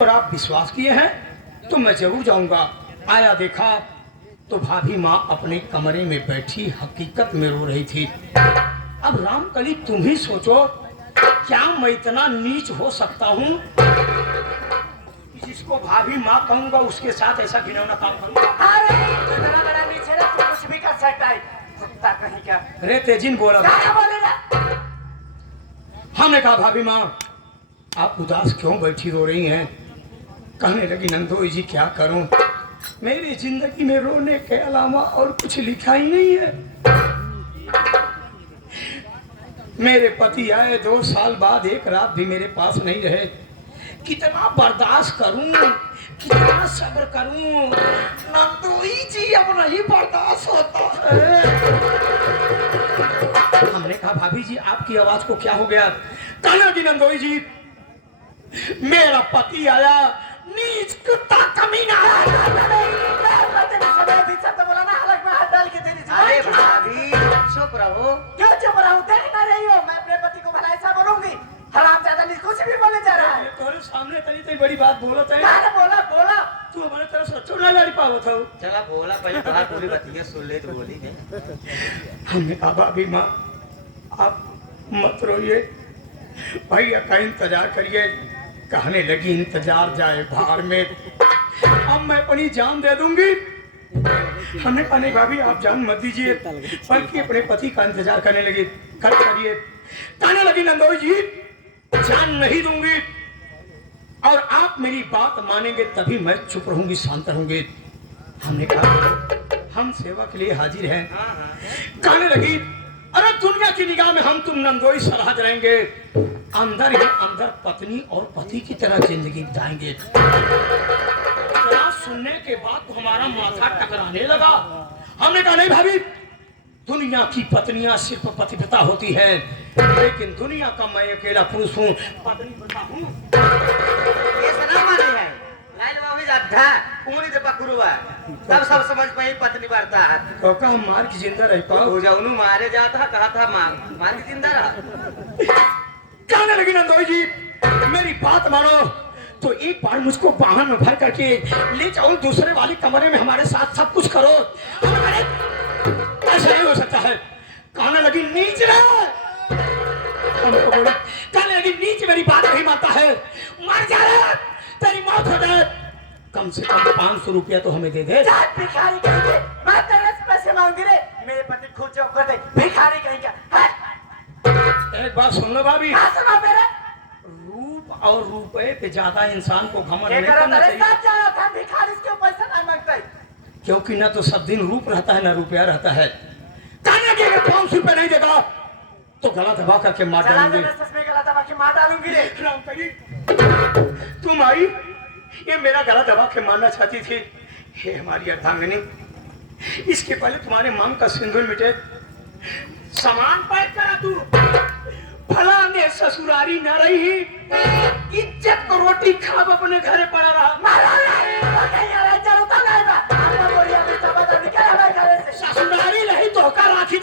और आप विश्वास किए हैं तो मैं जरूर जाऊंगा। आया देखा तो भाभी माँ अपने कमरे में बैठी हकीकत में रो रही थी। अब रामकली तुम ही सोचो, क्या मैं इतना नीच हो सकता हूँ जिसको भाभी माँ कहूंगा उसके साथ ऐसा घिनौना काम करूंगा? अरे इतना बड़ा नीचे ना तू कुछ भी कर सकता है, कुत्ता कहीं का। अरे तेजिन बोला। क्या बोलेगा? हमने कहा भाभी माँ आप उदास क्यों बैठी रो रही हैं? कहने लगी नंदोई जी क्या करूं, मेरी जिंदगी में रोने के अलावा और कुछ लिखा ही नहीं है। मेरे पति आए 2 साल बाद एक रात भी मेरे पास नहीं रहे। कितना बर्दाश्त करूं, कितना सब्र करूं, नंदोई जी अब नहीं बर्दाश्त होता है। हमने कहा भाभी जी आपकी आवाज को क्या हो गया? कहने लगी नंदोई जी मेरा पति आया, नीच कुत्ता कमीना। अरे भाभी चुप रहो। क्यों चुप रहो? देख ना रही हो मैं अपने पति को भला ऐसा बोलूंगी? हरामजादा नहीं कुछ भी बोले जा रहा है। तोरे सामने तरी तरी बड़ी बात बोलत है। क्या बोला बोला? तू हमारे तरफ सच्चो ना गाड़ी पावत हो। चला बोला पहले कहा पूरी बतिया सुन ले तो बोली है। हमने कहा भाभी माँ आप मत रोइए, भैया का इंतजार करिए। कहने लगी इंतजार जाए भाड़ में, अब मैं अपनी जान दे दूंगी। हमने कहा नहीं भाभी आप जान मत दीजिए, बल्कि अपने पति का इंतजार करने लगी। कर करिए। कहने लगी नंदोई जी जान नहीं दूंगी और आप मेरी बात मानेंगे तभी मैं चुप रहूंगी, शांत रहूंगी। हमने कहा हम सेवा के लिए हाजिर हैं। कहने लगी अरे दुनिया की निगाह में हम तुम नंदोई सरहद रहेंगे, अंदर ही अंदर पत्नी और पति की तरह जिंदगी बिताएंगे। सुनने के बाद तो हमारा माथा टकराने लगा। हमने कहा नहीं भाभी दुनिया की पत्नियां सिर्फ पतिव्रता होती हैं, लेकिन दुनिया का मैं अकेला पुरुष हूँ, पत्नीव्रता हूँ। ये सना माने है लाइल में जाता उंगली से पकड़ुआ तब सब समझ पाई पत्नी बढ़ता है तो का मार की जिंदा रह पाओ। हो जाऊनु मारे जाता कहा था मार की जिंदा रहा। कहने लगी नंदोई जी मेरी बात मानो तो एक बार मुझको वाहन में भर करके ले जाओ दूसरे वाले कमरे में, हमारे साथ सब कुछ करो। ऐसा नहीं हो सकता है। कहने लगी नीच रहे। हमको बोला कहने लगी नीच मेरी बात नहीं मानता है, मर जा रहा तेरी मौत हो जाए, कम से कम 500 रुपया तो हमें दे दे। भिखारी कहीं के मैं तेरे से पैसे मांग रहे, मेरे पति खुद जो कर दे। भिखारी कहीं का। एक बात सुन लो भाभी, सुना मेरे रूप और रुपए पे ज्यादा इंसान को घमंड नहीं करना करना चाहिए। साथ जा रहा था भिखारी क्यों पैसा नहीं मांगता है? क्योंकि ना तो सब दिन रूप रहता है ना रुपया रहता है। कहने लगी अगर 500 रुपए नहीं देगा तो गला दबा करके मार डालूंगी। गला दबा के मार डालूंगी रे। तुम आई ये मेरा गला दबा के मारना चाहती थी। हे हमारी अर्धांगिनी इसके पहले तुम्हारे मांग का सिंदूर मिटे, सामान पैक करा तू। भला ने ससुरारी न रही, इज्जत को रोटी खाब अपने घरे पड़ा रहा। ससुरारी रही तो होकर राखी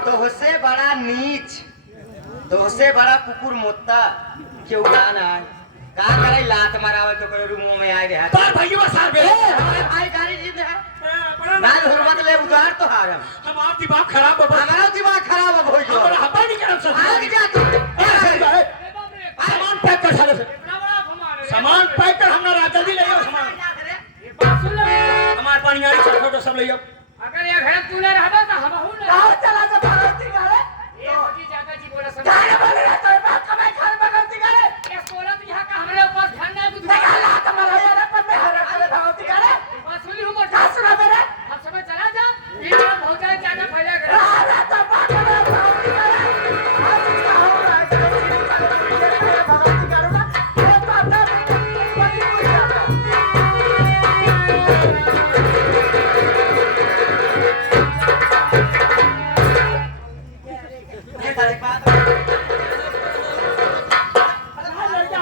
तो उससे बड़ा नीच तो उससे बड़ा कुकुर मोत्ता क्यों गाना है का करे लात मारावे तो करे रूमों में आ गया पर भैया साहब हमारे भाई गाड़ी जीत है ना हुरमत ले उतार तो हार हमारा दिमाग खराब हो, हमारा दिमाग खराब हो गई हमारा हवा नहीं करब सर। आग जा तू सामान पैक कर साले से, सामान पैक कर। हमरा जल्दी ले आओ सामान। हमारे पानी आई छोटा छोटा सब ले आओ। अगर ये घर तूने रहबा त हम हूं ना चला जा भगवती गाले। ये होती जाता जी बोला सब गाने बोले ना तो बात का मैं खान भगवती गाले। ये बोला तो यहां का हमरे ऊपर ध्यान नहीं कुछ निकाला तुम्हारा यार पर मैं हर करे भगवती गाले। वसूली हो का सुना मेरे? हम सब चला जा ये हो जाए क्या ना फैला कर अरे तो बात में भगवती गाले। आज क्या हो रहा है? भगवती गाले ना ये बात नहीं बड़ी हो जाता।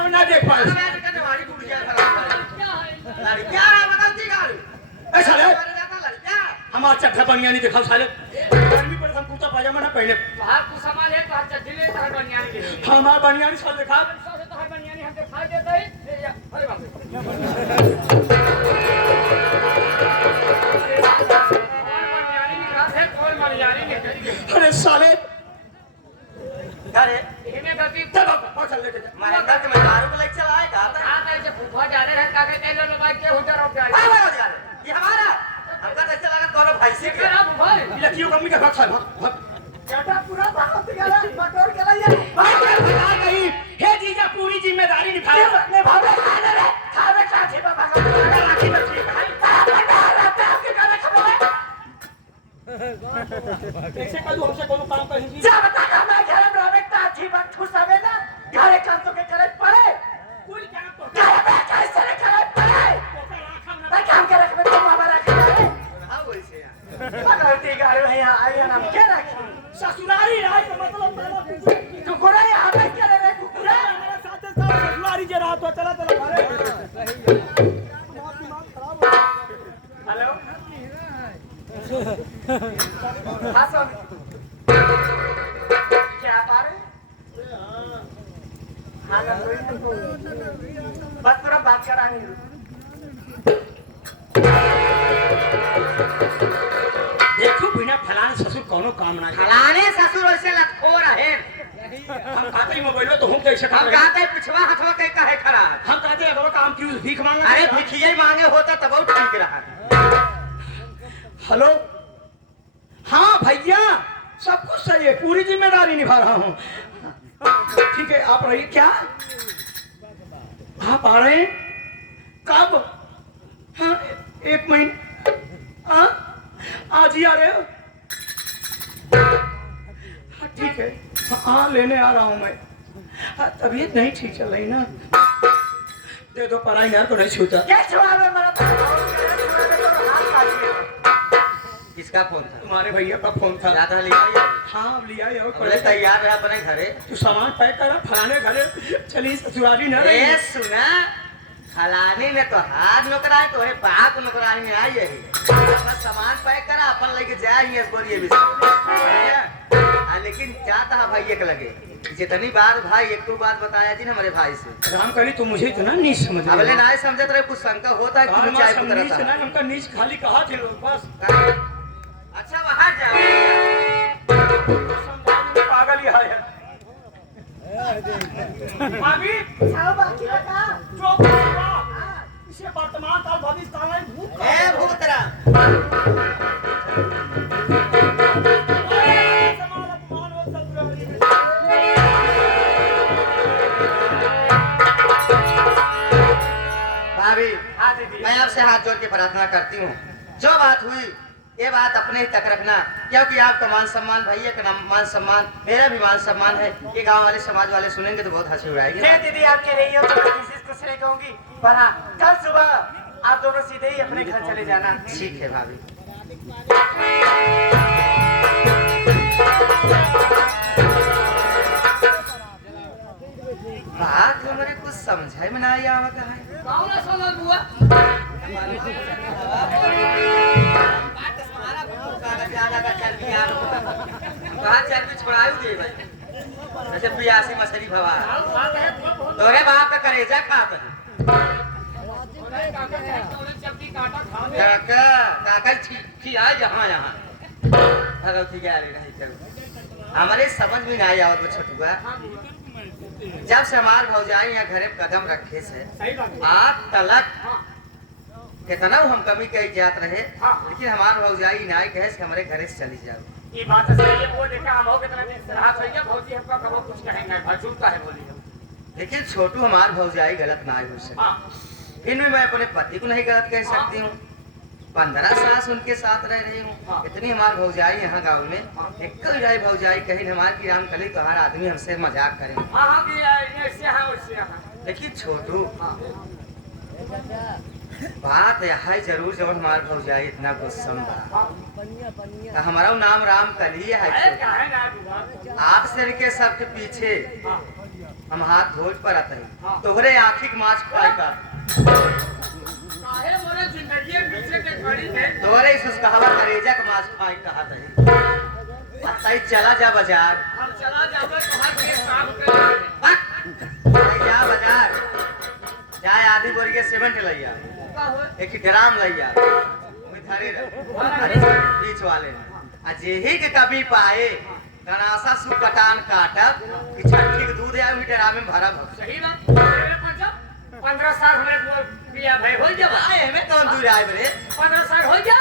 ना देख पाए ऐसा है हमारा चट्टा बनिया नहीं दिखा साले। गर्मी पर हम कुर्ता पाजामा ना पहने। बाहर को सामान है तो चड्डी ले तर बनिया के हमारा बनियानी सर दिखा। सबसे तो हर बनियानी हम दिखाई देता है ले जा अरे बाप रे कौन बनियानी निकाल अरे साले अरे इन्हें गलती चल चल लेके जा। मारे अंदर के दारू को लेके चला है कहा था हां कैसे फूफा जा रहे हैं काके तेल लगा के उधर हो गया ये हमारा हमका तो ऐसा लगा दोनों भाई से क्या ना भाई लड़कियों कमी का भाग भाग बेटा पूरा भाग गया बटोर के लाइए बता नहीं हे जीजा पूरी जिम्मेदारी निभाए ने भावे खाने रे खावे काठी में भागा राखी बच्ची कैसे कल हमसे कोनो काम कहीं जा बता मैं घर में रहे काठी में ठुसावे ना घरे काम तो के करे पड़े कोई काम तो घर में कैसे रे करे पड़े मैं काम के रख में तुम हमारा रखे हां वैसे यार पकड़ती घर में यहाँ आई नाम क्या रखी ससुरारी राय का मतलब कुकुरा यहाँ पे क्या रे कुकुरा हमारे साथ ससुरारी जे रहा तो चला घरे हेलो हाँ सर क्या बात है हाँ ना बस पूरा बात करानी है देखो बिना फलाने ससुर कोनो काम ना करे फलाने ससुर ऐसे लटको रहे हम कहते मोबाइल तो हम कैसे हम कहते पिछवा हथवा कहीं काहे खड़ा हम कहते अगर काम की भीख मांगे अरे भिखिया मांगे होता तब वो ठीक रहा हेलो हाँ भैया सब कुछ सही है पूरी जिम्मेदारी निभा रहा हूँ ठीक है आप रहिए क्या आप आ रहे हैं कब हाँ 1 महीने हाँ आज ही आ रहे हो हाँ ठीक है हाँ लेने आ रहा हूँ मैं हाँ तबीयत नहीं ठीक चल रही ना दे दो पराई यार को नहीं छूता क्या जवाब है मेरा तो हाथ काटिए किसका फोन था तुम्हारे भैया का फोन था ज्यादा लिया हाँ अब लिया यार बोले तैयार रहा अपने घरे तू सामान पैक करा फलाने घरे चली ससुराली न रही ए सुना फलाने ने तो हाथ नौकराई तो है बाप नौकराई में आई यही बस सामान पैक करा अपन लेके जाएंगे इस बोरिए भी लेकिन चाहता है भाई एक लगे जितनी बार भाई एक दो बात बताया थी ना हमारे भाई से राम करी तो मुझे इतना नीच समझ अब ले ना समझे तो कुछ शंका होता है कि चाय को नीच करता ना है हमका नीच खाली कहा थे लोग बस अच्छा बाहर जाओ पागल ही है अभी जाओ बाकी बता चुप रहो। इसे वर्तमान काल भविष्य काल में भूत ए भूतरा समान अपमान हो ससुराली में भाभी हाँ दीदी मैं आपसे हाथ जोड़ के प्रार्थना करती हूँ जो बात हुई ये बात अपने ही तक रखना क्योंकि आपका मान सम्मान भैया का मान सम्मान मेरा भी मान सम्मान है ये गांव वाले समाज वाले सुनेंगे तो बहुत हंसी उड़ाएगी मैं दीदी आपके रही हो तो मैं किसी को कुछ नहीं कहूंगी पर हाँ कल सुबह आप दोनों सीधे ही अपने घर चले जाना ठीक है भाभी बात हमारे कुछ समझ में ना आई आवत है कौन है सोनल बुआ कहाँ चर्बी छोड़ायु दे भाई जैसे पियासी मछली भवा तोरे बाप का करेजा खात है काका काका छी आ यहाँ भगवती गया नहीं करो हमारे समझ में नहीं आवत वो छटुआ जब से हमार भौजाई यहाँ घरे कदम रखे से आज तलक कितना हम कमी कही जात रहे लेकिन हमार भौजाई नहीं कहे कि हमारे घरे से चली जाओ ये बात सही है वो देखा हम हो कितना दिन से रहा सही है भौजी हमका कबो कुछ कहेंगे भजूता है बोली हम लेकिन छोटू हमार भौजाई गलत ना हो सके हां फिर भी मैं अपने पति को नहीं गलत कह सकती हूँ 15 साल उनके साथ रह रही हूँ इतनी हमार भौजाई यहाँ गाँव में एक जाए भौजाई कहीं हमारे की राम कली तो हर आदमी हमसे मजाक करे हां हां कि ऐसे हां वैसे हां लेकिन छोटू बात है जरूर जब हमार भौजाई इतना गुस्सम बा हमारा नाम राम कली है अरे क्या है ना बुआ आप सर के सबके पीछे हम हाथ धोज पर आते हैं तोहरे आँखिक माछ खाए का काहे मोरे जिंदगी पीछे के खड़ी है तोहरे इस कहावा करेजा का माछ खाए कहत है चला जा बाजार हम चला जावे कहां के साफ कर जा बाजार जाए आधी बोरी के सीमेंट लइया एक ड्राम लइया मिठारी बीच वाले आ जेही के कभी पाए गनासा सु कटान काटब कि छठी के दूध या ड्राम में भरब सही बात 15 साल हमें पिया भाई हो जा आए हमें कौन दूर आए बरे 15 साल हो जा